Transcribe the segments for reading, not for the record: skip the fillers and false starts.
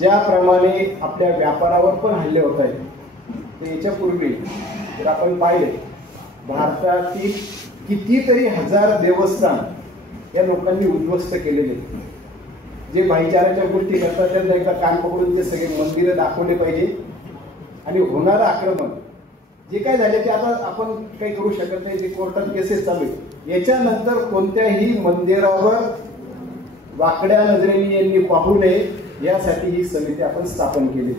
ज्याप्रमाणे आपल्या व्यापारावर पण हल्ले होत आहेत ते याच्यापूर्वी जर आपण पाहिले भारतातील कितीतरी हजार देवस्थान या लोकांनी उद्ध्वस्त केलेले. जे भाईचाराच्या गोष्टी करतात त्यांना एकदा कान पकडून ते सगळे मंदिरं दाखवले पाहिजे आणि होणारं आक्रमण जे काय झाले ते आता आपण काही करू शकत नाही. जे कोर्टात केसेस चालू आहेत याच्यानंतर कोणत्याही मंदिरावर वाकड्या नजरेने यांनी पाहू नये यासाठी ही समिती आपण स्थापन केली.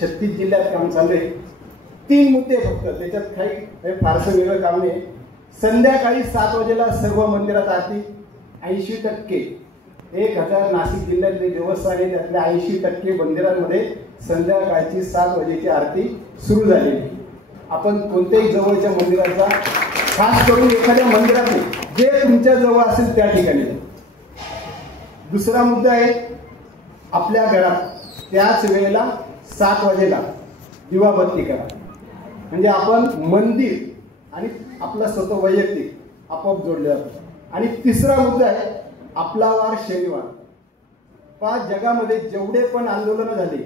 36 जिल्ह्यात काम चालू आहे. 3 मुद्दे फक्त, त्याच्यात काही फारसं वेगळं काम नाही. संध्याकाळी 7 वाजेला सर्व मंदिरात आरती. 80% 1000 नाशिक जिल्ह्यातले देवस्थान आहे त्यातल्या 80% मंदिरांमध्ये संध्याकाळची 7 वाजेची आरती सुरू झालेली. आपण कोणत्याही जवळच्या मंदिराचा, खास करून एखाद्या मंदिरात जे तुमच्या जवळ असेल त्या ठिकाणी. दुसरा मुद्दा आहे, आपल्या घरात त्याच वेळेला 7 वाजेला दिवाबत्ती करा. म्हणजे आपण मंदिर आणि आपला स्वतः वैयक्तिक आपोआप जोडले जातो. आणि तिसरा मुद्दा आहे, आपला वार शनिवार. 5 जगामध्ये जेवढे पण आंदोलनं झाले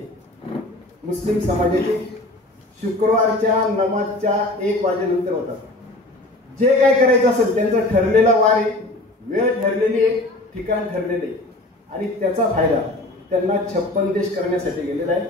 मुस्लिम समाजाचे शुक्रवारच्या नमाजच्या 1 वाजेनंतर होतात. जे काय करायचं असेल त्यांचा ठरलेला वार आहे, वेळ ठरलेली आहे, ठिकाण ठरलेले आहे आणि त्याचा फायदा त्यांना 56 देश करण्यासाठी गेलेला आहे.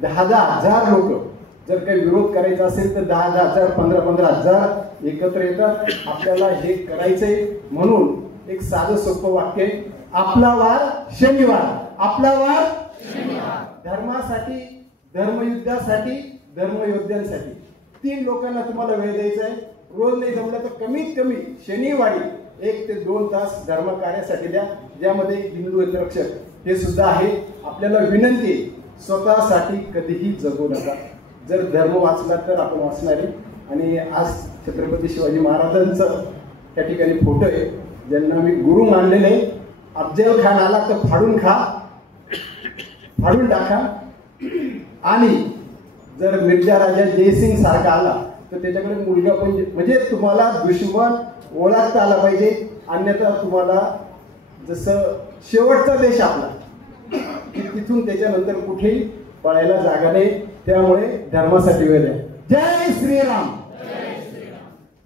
10-10 हजार लोक जर काही विरोध करायचा असेल तर 10-10 हजार 15-15 हजार एकत्र येतात. आपल्याला हे करायचंय म्हणून एक साधं सोपं वाक्य आहे, आपला वार शनिवार. आपला वार शनिवार. धर्मासाठी, धर्मयुद्धासाठी, धर्मयोद्ध्यांसाठी 3 लोकांना तुम्हाला वेळ द्यायचा आहे. रोज नाही जमलं तर कमीत कमी शनिवारी 1 ते 2 तास धर्म कार्यासाठी द्या, ज्यामध्ये हिंदू हितरक्षक हे सुद्धा आहे. आपल्याला विनंती आहे, स्वतःसाठी कधीही जगू नका. जर धर्म वाचला तर आपण वाचणार आहे. आणि आज छत्रपती शिवाजी महाराजांचं त्या ठिकाणी फोटो आहे, ज्यांना मी गुरु मानलेले. अफजल खान आला तर फाडून खा, फाडून टाका. आणि जर मिर्झा राजा जयसिंग सारखा आला तर त्याच्याकडे मुलगा पण, म्हणजे तुम्हाला दुश्मन ओळखता आला पाहिजे. अन्यथा तुम्हाला जसं शेवटचा देश आपला की तिथून त्याच्यानंतर कुठेही पळायला जागा नाही. त्यामुळे धर्मासाठी वेळ आहे. जय श्रीराम.